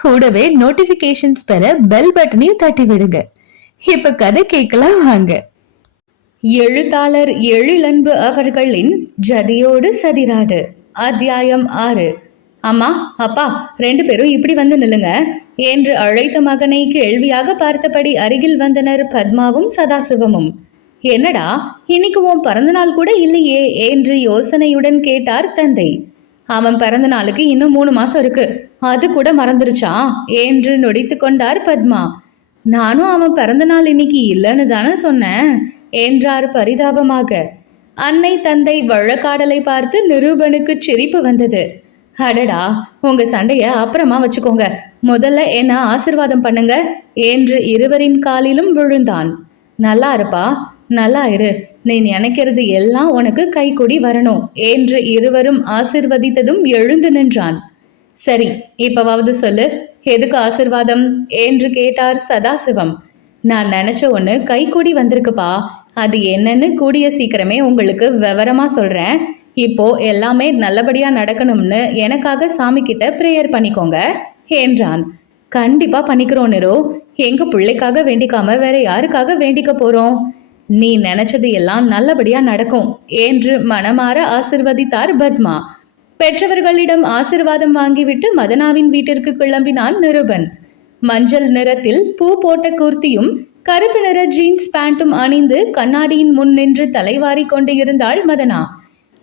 கூடவே நோட்டிபிகேஷன்ஸ் பெற பெல் பட்டனையும் தட்டி விடுங்க இப்ப கதை கேட்கலாம் வாங்க. எழுத்தாளர் எழிலன்பு அவர்களின் ஜதியோடு சதிராடு அத்தியாயம் ஆறு. அம்மா அப்பா ரெண்டு பேரும் இப்படி வந்து நில்லுங்க. என்று அழைத்த மகனை கேள்வியாக பார்த்தபடி அருகில் வந்தனர் பத்மாவும் சதாசிவமும். என்னடா இன்னைக்கு உன் பிறந்தநாள் கூட இல்லையே என்று யோசனையுடன் கேட்டார் தந்தை. அவன் பிறந்த நாளுக்கு இன்னும் மூணு மாசம் இருக்கு. அது கூட மறந்துருச்சா? என்று நொடித்து கொண்டார் பத்மா. நானும் அவன் பிறந்த நாள் இன்னைக்கு இல்லைன்னு தானே சொன்னேன் என்றார் பரிதாபமாக. அன்னை தந்தை வழக்காடலை பார்த்து நிரூபனுக்கு சிரிப்பு வந்தது. அடடா உங்க சண்டைய அப்புறமா வச்சுக்கோங்க. முதல்ல என்ன ஆசிர்வாதம் பண்ணுங்க என்று இருவரின் காலிலும் விழுந்தான். நல்லா இருப்பா நல்லா இரு நீ நினைக்கிறது எல்லாம் உனக்கு கைகூடி வரணும் என்று இருவரும் ஆசிர்வதித்ததும் எழுந்து நின்றான். சரி இப்பவாவது சொல்லு எதுக்கு ஆசிர்வாதம்? என்று கேட்டார் சதாசிவம். நான் நினைச்ச ஒன்று கைகூடி வந்திருக்குப்பா. அது என்னன்னு கூடிய சீக்கிரமே உங்களுக்கு விவரமா சொல்றேன். இப்போ எல்லாமே நல்லபடியா நடக்கணும்னு எனக்காக சாமி கிட்ட ப்ரேயர் பண்ணிக்கோங்க என்றான். கண்டிப்பா பண்ணிக்கிறோம் நிரோ. எங்க பிள்ளைக்காக வேண்டிக்காம வேற யாருக்காக வேண்டிக்க போறோம்? நீ நினைச்சது எல்லாம் நல்லபடியா நடக்கும் என்று மனமாற ஆசிர்வதித்தார் பத்மா. பெற்றவர்களிடம் ஆசிர்வாதம் வாங்கிவிட்டு மதனாவின் வீட்டிற்கு கிளம்பினான் நிருபன். மஞ்சள் நிறத்தில் பூ போட்ட குர்த்தியும் கருப்பு நிற ஜீன்ஸ் பேண்ட்டும் அணிந்து கண்ணாடியின் முன் நின்று தலைவாரி கொண்டு இருந்தாள் மதனா.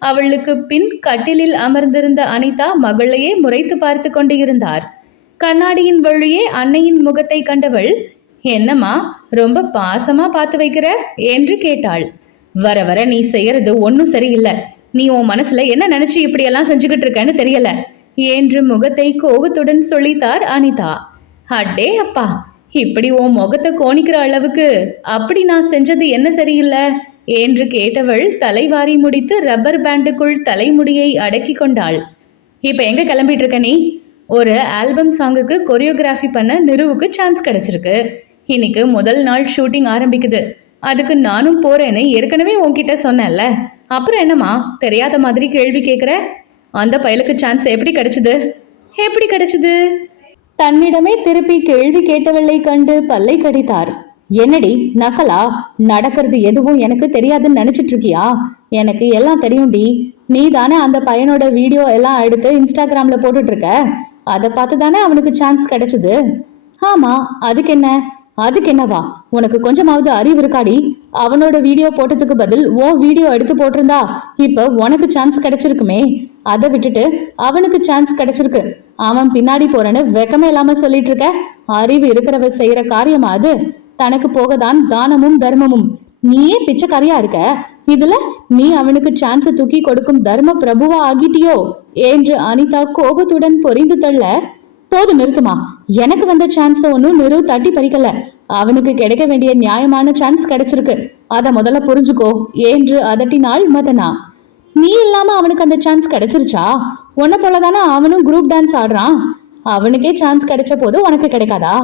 அவளுக்கு பின் கட்டிலில் அமர்ந்திருந்த அனிதா மகளையே முறைத்து பார்த்து கொண்டு இருந்தார். கண்ணாடியின் வழியே அன்னையின் முகத்தை கண்டவள் என்னம்மா ரொம்ப பாசமா பார்த்து வைக்கிற? என்று கேட்டாள். வர வர நீ செய்யறது ஒன்றும் சரியில்லை. நீ உன் மனசுல என்ன நினைச்சு இப்படியெல்லாம் செஞ்சுக்கிட்டு இருக்கன்னு தெரியல. என்று முகத்தை கோபத்துடன் சொல்லித்தார் அனிதா. அடே அப்பா இப்படி உன் முகத்தை கோணிக்கிற அளவுக்கு அப்படி நான் செஞ்சது என்ன சரியில்லை? என்று கேட்டவள் தலைவாரி முடித்து ரப்பர் பேண்டுக்குள் தலைமுடியை அடக்கி கொண்டாள். இப்போ எங்க கிளம்பிட்டு இருக்க நீ? ஒரு ஆல்பம் சாங்குக்கு கொரியோகிராஃபி பண்ண நிறுவுக்கு சான்ஸ் கிடைச்சிருக்கு. இன்னைக்கு முதல் நாள் ஷூட்டிங் ஆரம்பிக்குது. அதுக்கு நானும் போறேன்னு ஏற்கனவே உன்கிட்ட சொன்னேன்ல. அப்புறம் என்னம்மா தெரியாத மாதிரி கேள்வி கேட்குற அந்த பயலுக்கு சான்ஸ் எப்படி கிடைச்சது? எப்படி கிடைச்சது? தன்னிடமே திருப்பி கேள்வி கேட்டவளை கண்டு பல்லை கடித்தார். என்னடி நக்கலா? நடக்கிறது எதுவும் எனக்கு தெரியாதுன்னு நினைச்சிட்டு இருக்கியா? எனக்கு எல்லாம் தெரியும்டி. நீ தானே அந்த பையனோட வீடியோ எல்லாம் எடுத்து இன்ஸ்டாகிராம்ல போட்டுட்டு இருக்க? அதை பார்த்து தானே அவனுக்கு சான்ஸ் கிடைச்சது? ஆமா அதுக்கு என்ன? அதுக்கு என்னவா? உனக்கு கொஞ்சமாவது அறிவு இருக்காடி. அவனோட வீடியோ போட்டதுக்கு பதில் ஓ வீடியோ எடுத்து போட்டிருந்தா இப்ப உனக்கு சான்ஸ் கிடைச்சிருக்குமே. அதை விட்டுட்டு அவனுக்கு சான்ஸ் கிடைச்சிருக்கு. அவன் பின்னாடி போறேன்னு வெக்கமே இல்லாம சொல்லிட்டு இருக்க. அறிவு இருக்கிறவ செய்யற காரியமா அது? தனக்கு போகதான் தானமும் தர்மமும். நீயே பிச்சைக்காரியா இருக்க? இதுல நீ அவனுக்கு சான்ஸ் தூக்கி கொடுக்கும் தர்ம பிரபுவா ஆகிட்டியோ? என்று அனிதா கோபத்துடன் பொரிந்து தள்ள போது நிறுத்துமா? எனக்கு வந்த சான்ஸ் ஒன்னும் நிறு தட்டி பறிக்கல. அவனுக்கு கிடைக்க வேண்டிய நியாயமான சான்ஸ் கிடைச்சிருக்கு. அத முதல்ல புரிஞ்சுக்கோ என்று அதட்டினாள் மதனா. நீ இல்லாம அவனுக்கு அந்த சான்ஸ் கிடைச்சிருச்சா? உன்னை போலதானே அவனும் குரூப் டான்ஸ் ஆடுறான்? அவனுக்கே சான்ஸ் கிடைச்ச போது உனக்கு கிடைக்காதா?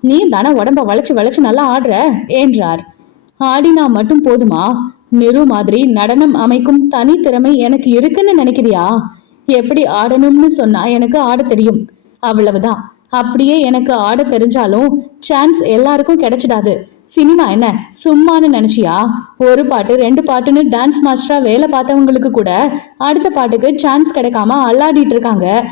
நீ தானே உடம்ப வளைச்சு வளைச்சு நல்லா ஆடுற என்றார். ஆடினா மட்டும் போதுமா? நிறு மாதிரி நடனம் அமைக்கும் தனி திறமை எனக்கு இருக்குன்னு நினைக்கிறியா? எப்படி ஆடணும்னு சொன்னா எனக்கு ஆட தெரியும். அவ்வளவுதான். அப்படியே எனக்கு ஆட தெரிஞ்சாலும் சான்ஸ் எல்லாருக்கும் கிடைச்சிடாது. சினிமா என்ன? சும்மானு நினைச்சியா? ஒரு பாட்டு ரெண்டு பாட்டுன்னு டான்ஸ் மாஸ்டரா வேலை பார்த்தவங்களுக்கு கூட அடுத்த பாட்டுக்கு சான்ஸ் கிடைக்காம அல்லாடிட்டு இருக்காங்க.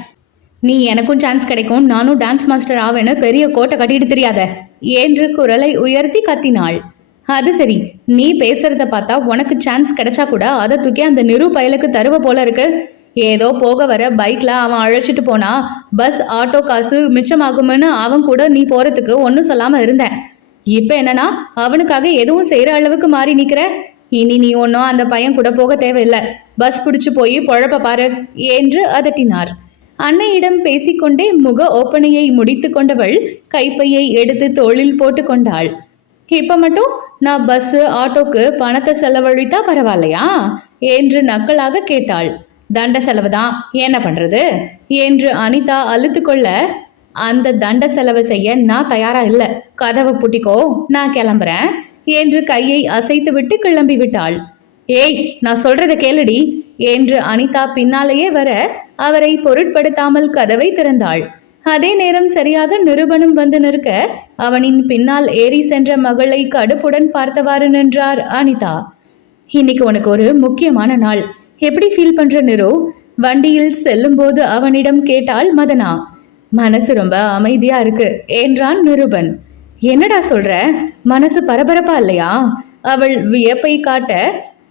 நீ எனக்கும் சான்ஸ் கிடைக்கும் நானும் டான்ஸ் மாஸ்டர் ஆவேன்னு பெரிய கோட்டை கட்டிட்டு தெரியாத. என்று குரலை உயர்த்தி கத்தினாள். அது சரி நீ பேசுறத பார்த்தா உனக்கு சான்ஸ் கிடைச்சா கூட அதை தூக்கி அந்த நிறு பயலுக்கு தருவ போல இருக்கு. ஏதோ போக வர பைக்ல அவன் அழைச்சிட்டு போனா பஸ் ஆட்டோ காசு மிச்சமாகும்னு அவன் கூட நீ போறதுக்கு ஒன்றும் சொல்லாம இருந்தேன். இப்போ என்னன்னா அவனுக்காக எதுவும் செய்யற அளவுக்கு மாறி நிக்கிற? இனி நீ ஒன்றும் அந்த பையன் கூட போக தேவையில்லை. பஸ் பிடிச்சு போய் பொழப்ப பாரு என்று அதட்டினார். அன்னையிடம் பேசிக்கொண்டே முக ஓப்பனையை முடித்து கொண்டவள் கைப்பையை எடுத்து தோளில் போட்டு கொண்டாள். இப்ப மட்டும் நான் பஸ் ஆட்டோக்கு பணத்தை செலவழித்தா பரவாயில்லையா? என்று நக்கலாக கேட்டாள். தண்ட செலவு தான் என்ன பண்றது? என்று அனிதா அழுத்து கொள்ள அந்த தண்ட செலவு செய்ய நான் தயாரா இல்ல. கதவை பூட்டிக்கோ நான் கிளம்புறேன் என்று கையை அசைத்துவிட்டு கிளம்பி விட்டாள். ஏய் நான் சொல்றத கேளுடி என்று அனிதா பின்னாலேயே வர அவரை பொருட்படுத்தாமல் கதவை திறந்தாள். அதே நேரம் சரியாக நிருபனும் வந்து நிற்க அவனின் பின்னால் ஏறி சென்ற மகளை கடுப்புடன் பார்த்தவாறு நின்றார் அனிதா. இன்னைக்கு உனக்கு ஒரு முக்கியமான நாள். எப்படி ஃபீல் பண்ற நிரோ? வண்டியில் செல்லும்போது அவனிடம் கேட்டாள் மதனா. மனசு ரொம்ப அமைதியா இருக்கு என்றான் நிருபன். என்னடா சொல்ற? மனசு பரபரப்பா இல்லையா? அவள் வியப்பை காட்ட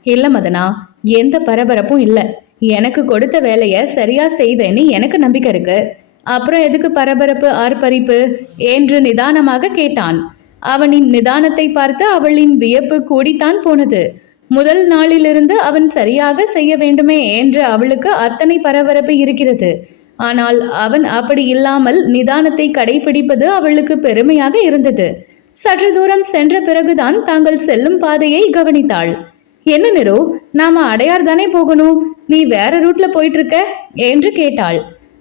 இல்ல மதனா எந்த பரபரப்பும் இல்ல. எனக்கு கொடுத்த வேலைய சரியா செய்வேன்னு எனக்கு நம்பிக்கை இருக்கு. அப்புறம் எதுக்கு பரபரப்பு ஆர்ப்பரிப்பு? என்று நிதானமாக கேட்டான். அவனின் நிதானத்தை பார்த்து அவளின் வியப்பு கூடித்தான் போனது. முதல் நாளிலிருந்து அவன் சரியாக செய்ய வேண்டுமே என்று அவளுக்கு அத்தனை பரபரப்பு இருக்கிறது. ஆனால் அவன் அப்படி இல்லாமல் நிதானத்தை கடைபிடிப்பது அவளுக்கு பெருமையாக இருந்தது. சற்று தூரம் சென்ற பிறகுதான் தாங்கள் செல்லும் பாதையை கவனித்தாள். என்ன நிரோ நாம அடையார் தானே போகணும்? நீ வேற ரூட்ல போயிட்டு இருக்க என்று கேட்டாள்.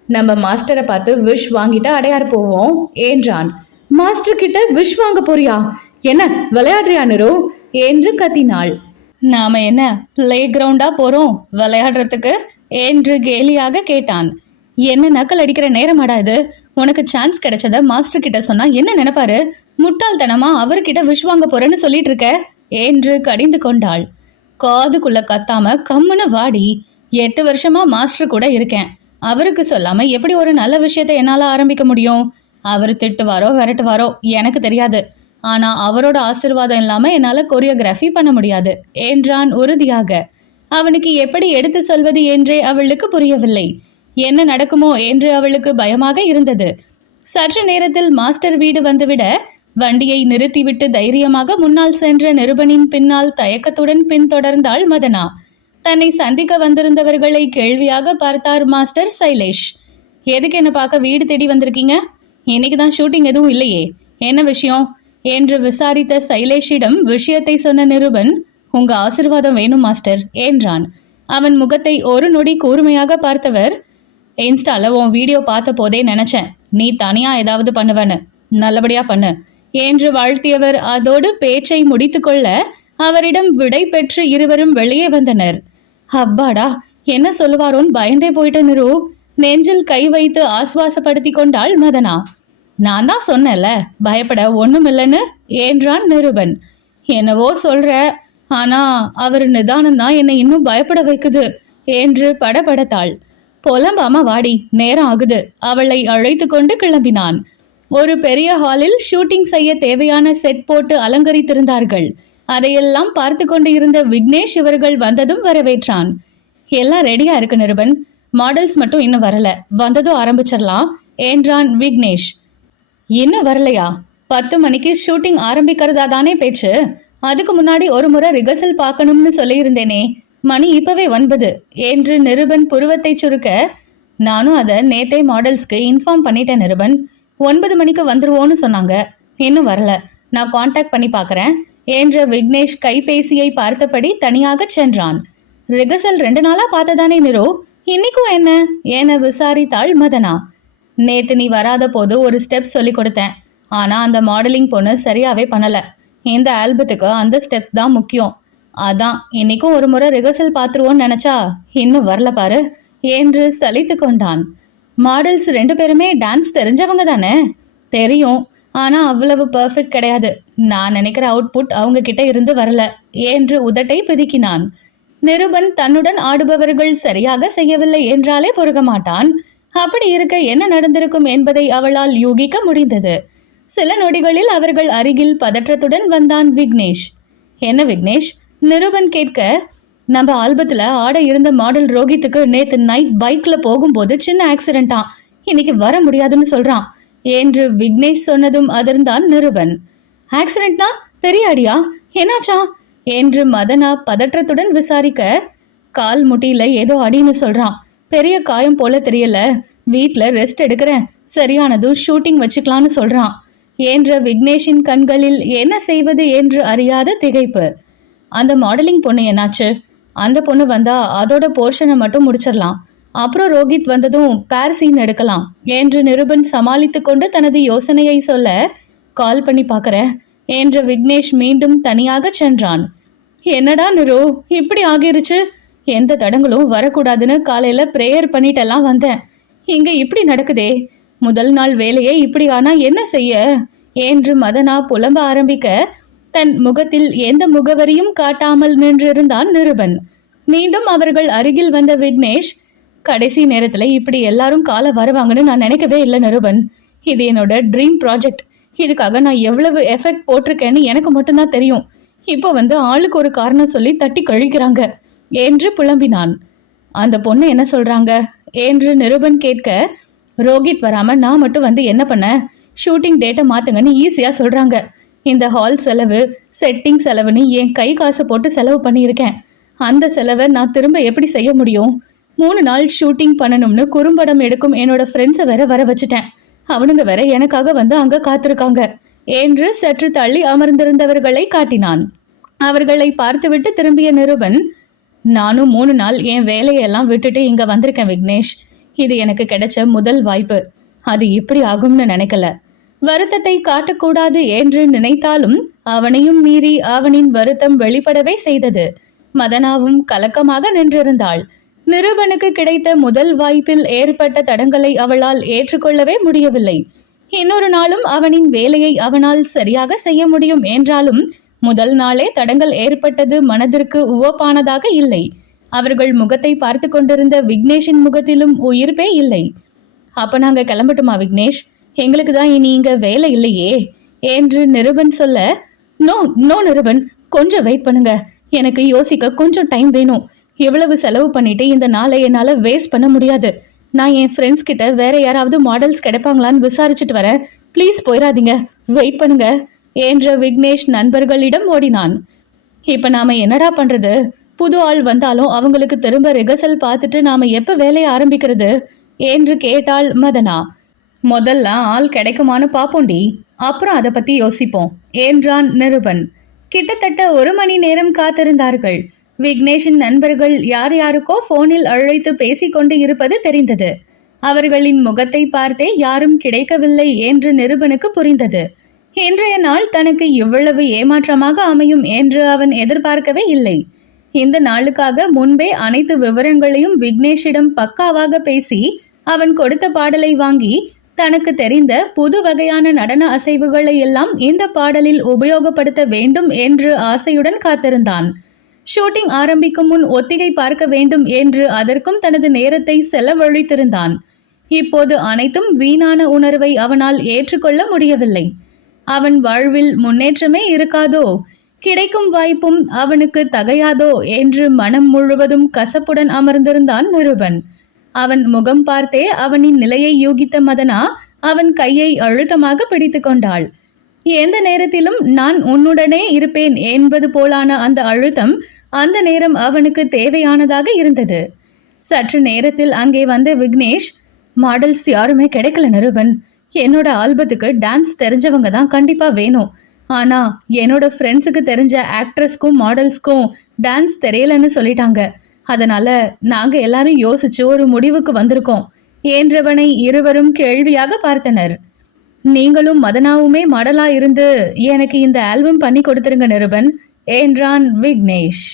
நம்ம மாஸ்டரை பார்த்து விஷ் வாங்கிட்டு அடையார் போவோம் என்றான். மாஸ்டர் கிட்ட விஷ் வாங்க போறியா? என்ன விளையாடுறியா நிரோ? என்று கத்தினாள். நாம என்ன பிளே கிரவுண்டா போறோம் விளையாடுறதுக்கு? என்று கேலியாக கேட்டான். என்ன நக்கல் அடிக்கிற நேரமாடா இது? உனக்கு சான்ஸ் கிடைச்சத மாஸ்டர் கிட்ட சொன்னா என்ன நினைப்பாரு? முட்டாள்தனமா அவர்கிட்ட விஷ் வாங்க போறேன்னு சொல்லிட்டு இருக்க? என்று கடிந்து கொண்டாள். காதுக்குள்ள கத்தாம கம்முன்னு வாடி. எட்டு வருஷமா மாஸ்டர் கூட இருக்கேன். அவருக்கு சொல்லாம எப்படி ஒரு நல்ல விஷயத்தை என்னால ஆரம்பிக்க முடியும்? அவர் திட்டுவாரோ விரட்டுவாரோ எனக்கு தெரியாது. ஆனா அவரோட ஆசிர்வாதம் இல்லாம என்னால கொரியோகிராஃபி பண்ண முடியாது. என்றான் உறுதியாக. அவனுக்கு எப்படி எடுத்து சொல்வது என்றே அவளுக்கு புரியவில்லை. என்ன நடக்குமோ என்று அவளுக்கு பயமாக இருந்தது. சற்று நேரத்தில் மாஸ்டர் வீடு வந்துவிட வண்டியை நிறுத்திவிட்டு தைரியமாக முன்னால் சென்ற நிருபனின் பின்னால் தயக்கத்துடன் பின்தொடர்ந்தாள் மதனா. தன்னை சந்திக்க வந்திருந்தவர்களை கேள்வியாக பார்த்தார் மாஸ்டர் சைலேஷ். எதுக்கு என்ன பார்க்க வீடு தேடி வந்திருக்கீங்க? இன்னைக்கு தான் ஷூட்டிங் எதுவும் இல்லையே. என்ன விஷயம்? என்று விசாரித்த சைலேஷிடம் விஷயத்தை சொன்ன நிருபன் உங்க ஆசிர்வாதம் வேணும் மாஸ்டர் என்றான். அவன் முகத்தை ஒரு நொடி கூர்மையாக பார்த்தவர் இன்ஸ்டால உன் வீடியோ பார்த்த போதே நினைச்சேன் நீ தனியா ஏதாவது பண்ணுவன்னு நல்லபடியா பண்ணு என்று வாழ்த்தியவர் அதோடு பேச்சை முடித்துக்கொள்ள அவரிடம் விடை பெற்று இருவரும் வெளியே வந்தனர். அப்பாடா என்ன சொல்லுவாரோன்னு பயந்தே போயிட்ட நிரு நெஞ்சில் கை வைத்து ஆஸ்வாசப்படுத்தி கொண்டாள் மதனா. நான் தான் சொன்னேன்ல பயப்பட ஒண்ணுமில்லைன்னு என்றான் நிருபன். என்னவோ சொல்ற ஆனா அவர் நிதானம் தான் என்னை இன்னும் பயப்பட வைக்குது என்று படபடத்தாள். புலம்பாம வாடி நேரம் ஆகுது. அவளை அழைத்து கொண்டு கிளம்பினான். ஒரு பெரிய ஹாலில் ஷூட்டிங் செய்ய தேவையான செட் போட்டு அலங்கரித்திருந்தார்கள். அதையெல்லாம் பார்த்து கொண்டு இருந்த விக்னேஷ் இவர்கள் வந்ததும் வரவேற்றான். எல்லாம் ரெடியா இருக்கு நிருபன். மாடல்ஸ் மட்டும் இன்னும் வரல. வந்ததும் ஆரம்பிச்சிடலாம் என்றான் விக்னேஷ். இன்னும் வரலையா? பத்து மணிக்கு ஷூட்டிங் ஆரம்பிக்கிறதா தானே பேச்சு? அதுக்கு முன்னாடி ஒரு முறை ரிகர்சல் பார்க்கணும்னு சொல்லியிருந்தேனே. மணி இப்பவே ஒன்பது. என்று நிருபன் புருவத்தை சுருக்க நானும் அதை நேத்தே மாடல்ஸ்க்கு இன்ஃபார்ம் பண்ணிட்டேன் நிருபன். ஒன்பது மணிக்கு வந்துருவோன்னு சொன்னாங்க. இன்னும் வரல. நான் காண்டாக்ட் பண்ணி பார்க்கறேன் என்ற விக்னேஷ் கைபேசியை பார்த்தபடி தனியாக சென்றான். ரிகர்சல் ரெண்டு நாளா பார்த்ததானே நிரு? இன்னைக்கும் என்ன? என விசாரித்தாள் மதனா. நேத்து நீ வராத போது ஒரு ஸ்டெப் சொல்லி கொடுத்தேன். ஆனா அந்த மாடலிங் பொண்ணு சரியாவே பண்ணல. இந்த ஆல்பத்துக்கு அந்த ஸ்டெப் தான் முக்கியம். அதான் இன்னைக்கும் ஒரு முறை ரிஹர்சல் பார்த்துருவோன்னு நினைச்சா இன்னும் வரல பாரு என்று சலித்து கொண்டான். மாடல்ஸ் ரெண்டு பேருமே டான்ஸ் தெரிஞ்சவங்க தானே? தெரியும் ஆனா அவ்வளவு பெர்ஃபெக்ட் கிடையாது. நான் நினைக்கிற அவுட்புட் அவங்க கிட்ட இருந்து வரல என்று உதட்டை பிதுக்கினான். நிருபன் தன்னுடன் ஆடுபவர்கள் சரியாக செய்யவில்லை என்றாலே பொறுக்க மாட்டான். அப்படி இருக்க என்ன நடந்திருக்கும் என்பதை அவளால் யூகிக்க முடிந்தது. சில நொடிகளில் அவர்கள் அருகில் பதற்றத்துடன் வந்தான் விக்னேஷ். என்ன விக்னேஷ்? நிருபன் கேட்க நம்ம ஆல்பத்தில் ஆட இருந்த மாடல் ரோஹித்துக்கு நேத்து நைட் பைக்கில் போகும்போது சின்ன ஆக்சிடென்ட்டா? இன்னைக்கு வர முடியாதுன்னு சொல்கிறான் என்று விக்னேஷ் சொன்னதும் அதிர்ந்தான் நிருபன். ஆக்சிடென்ட்னா? பெரிய அடியா என்னாச்சா? என்று மதனா பதற்றத்துடன் விசாரிக்க கால் முட்டியில ஏதோ அடின்னு சொல்கிறான் பெரிய காயம் போல தெரியல. வீட்டில் ரெஸ்ட் எடுக்கிறேன். சரியானதும் ஷூட்டிங் வச்சுக்கலான்னு சொல்கிறான் என்ற விக்னேஷின் கண்களில் என்ன செய்வது என்று அறியாத திகைப்பு. அந்த மாடலிங் பொண்ணு என்னாச்சு? அந்த பொண்ணு வந்தா அதோட போர்ஷனை மட்டும் முடிச்சிடலாம். அப்புறம் ரோஹித் வந்ததும் பேர் சீன் எடுக்கலாம் என்று நிருபன் சமாளித்து கொண்டு தனது யோசனையை சொல்ல கால் பண்ணி பார்க்குறேன் என்று விக்னேஷ் மீண்டும் தனியாக சென்றான். என்னடா நிரு இப்படி ஆகிருச்சு? எந்த தடங்களும் வரக்கூடாதுன்னு காலையில ப்ரேயர் பண்ணிட்டெல்லாம் வந்தேன். இங்க இப்படி நடக்குதே? முதல் நாள் வேலையே இப்படி ஆனா என்ன செய்ய? என்று மதனா புலம்ப ஆரம்பிக்க தன் முகத்தில் எந்த முகவரியும் காட்டாமல் நின்றிருந்தான் நிருபன். மீண்டும் அவர்கள் அருகில் வந்த விக்னேஷ் கடைசி நேரத்துல இப்படி எல்லாரும் காலை வருவாங்கன்னு நான் நினைக்கவே இல்லை நிருபன். இது என்னோட ட்ரீம் ப்ராஜெக்ட் இதுக்காக நான் எவ்வளவு எஃபெக்ட் போட்டிருக்கேன்னு எனக்கு மட்டும்தான் தெரியும். இப்போ வந்து ஆளுக்கு ஒரு காரணம் சொல்லி தட்டி கழிக்கிறாங்க. என்று புலம்பினான். அந்த பொண்ணு என்ன சொல்றாங்க? என்று நிருபன் கேட்க ரோஹித் வராம நான் மட்டும் வந்து என்ன பண்ண? ஷூட்டிங் டேட்டை மாத்துங்கன்னு ஈஸியா சொல்றாங்க. இந்த ஹால் செலவு செட்டிங் செலவுன்னு என் கை காசை போட்டு செலவு பண்ணியிருக்கேன். அந்த செலவை நான் திரும்ப எப்படி செய்ய முடியும்? மூணு நாள் ஷூட்டிங் பண்ணணும்னு குறும்படம் எடுக்கும் என்னோட ஃப்ரெண்ட்ஸை வேற வர வச்சுட்டேன். அவனுங்க வேற எனக்காக வந்து அங்க காத்திருக்காங்க என்று சற்று தள்ளி அமர்ந்திருந்தவர்களை காட்டினான். அவர்களை பார்த்துவிட்டு திரும்பிய நிருபன் நானும் மூணு நாள் என் வேலையெல்லாம் விட்டுட்டு இங்க வந்திருக்கேன் விக்னேஷ். இது எனக்கு கிடைச்ச முதல் வாய்ப்பு. அது இப்படி ஆகும்னு நினைக்கல. வருத்தத்தை காட்டக்கூடாது என்று நினைத்தாலும் அவனையும் மீறி அவனின் வருத்தம் வெளிப்படவே செய்தது. மதனாவும் கலக்கமாக நின்றிருந்தாள். நிருபனுக்கு கிடைத்த முதல் வாய்ப்பில் ஏற்பட்ட தடங்களை அவளால் ஏற்றுக்கொள்ளவே முடியவில்லை. இன்னொரு நாளும் அவனின் வேலையை அவனால் சரியாக செய்ய முடியும் என்றாலும் முதல் நாளே தடங்கள் ஏற்பட்டது மனதிற்கு உவப்பானதாக இல்லை. அவர்கள் முகத்தை பார்த்து கொண்டிருந்த விக்னேஷின் முகத்திலும் உயிர்ப்பே இல்லை. அப்ப நாங்க கிளம்பட்டுமா விக்னேஷ்? எங்களுக்கு தான் இனி இங்க வேலை இல்லையே. என்று நிருபன் சொல்ல நோ நோ நிருபன் கொஞ்சம் வெயிட் பண்ணுங்க. எனக்கு யோசிக்க கொஞ்சம் டைம் வேணும். இவ்வளவு செலவு பண்ணிட்டு இந்த நாளை என்னால வேஸ்ட் பண்ண முடியாது. நான் என் ஃப்ரெண்ட்ஸ் கிட்ட வேற யாராவது மாடல்ஸ் கிடைப்பாங்களான்னு விசாரிச்சுட்டு வரேன். ப்ளீஸ் போயிடாதீங்க. வெயிட் பண்ணுங்க. என்ற விக்னேஷ் நண்பர்களிடம் ஓடினான். இப்ப நாம என்னடா பண்றது? புது ஆள் வந்தாலும் அவங்களுக்கு திரும்ப ரிகர்சல் பார்த்துட்டு நாம எப்ப வேலையை ஆரம்பிக்கிறது? என்று கேட்டாள் மதனா. முதல்ல ஆள் கிடைக்குமான்னு பாப்போண்டி அப்புறம் அதை பத்தி யோசிப்போம் என்றான் நிருபன். கிட்டத்தட்ட ஒரு மணி நேரம் காத்திருந்தார்கள். விக்னேஷின் நண்பர்கள் யார் யாருக்கோ போனில் அழைத்து பேசிக்கொண்டு இருப்பது தெரிந்தது. அவர்களின் முகத்தை பார்த்தே யாரும் கிடைக்கவில்லை என்று நிருபனுக்கு புரிந்தது. இன்றைய நாள் தனக்கு இவ்வளவு ஏமாற்றமாக அமையும் என்று அவன் எதிர்பார்க்கவே இல்லை. இந்த நாளுக்காக முன்பே அனைத்து விவரங்களையும் விக்னேஷிடம் பக்காவாக பேசி அவன் கொடுத்த பாடலை வாங்கி தனக்கு தெரிந்த புது வகையான நடன அசைவுகளை எல்லாம் இந்த பாடலில் உபயோகப்படுத்த வேண்டும் என்று ஆசையுடன் காத்திருந்தான். ஷூட்டிங் ஆரம்பிக்கும் முன் ஒத்திகை பார்க்க வேண்டும் என்று அதற்கும் தனது நேரத்தை செலவழித்திருந்தான். இப்போது அனைத்தும் வீணான உணர்வை அவனால் ஏற்றுக்கொள்ள முடியவில்லை. அவன் வாழ்வில் முன்னேற்றமே இருக்காதோ? கிடைக்கும் வாய்ப்பும் அவனுக்கு தகையாதோ? என்று மனம் முழுவதும் கசப்புடன் அமர்ந்திருந்தான் நிருபன். அவன் முகம் பார்த்தே அவனின் நிலையை யூகித்த மதனா அவன் கையை அழுத்தமாக பிடித்து கொண்டாள். எந்த நேரத்திலும் நான் உன்னுடனே இருப்பேன் என்பது போலான அந்த அழுத்தம் அந்த நேரம் அவனுக்கு தேவையானதாக இருந்தது. சற்று நேரத்தில் அங்கே வந்த விக்னேஷ் மாடல்ஸ் யாருமே கிடைக்கல நிருபன். என்னோட ஆல்பத்துக்கு டான்ஸ் தெரிஞ்சவங்க தான் கண்டிப்பாக வேணும். ஆனால் என்னோட ஃப்ரெண்ட்ஸுக்கு தெரிஞ்ச ஆக்ட்ரஸ்க்கும் மாடல்ஸ்க்கும் டான்ஸ் தெரியலன்னு சொல்லிட்டாங்க. அதனால நாங்கள் எல்லாரும் யோசிச்சு ஒரு முடிவுக்கு வந்திருக்கோம். என்றவனை இருவரும் கேள்வியாக பார்த்தனர். நீங்களும் மதனாவுமே மாடலா இருந்து எனக்கு இந்த ஆல்பம் பண்ணி கொடுத்துருங்க நிருபன் என்றான் விக்னேஷ்.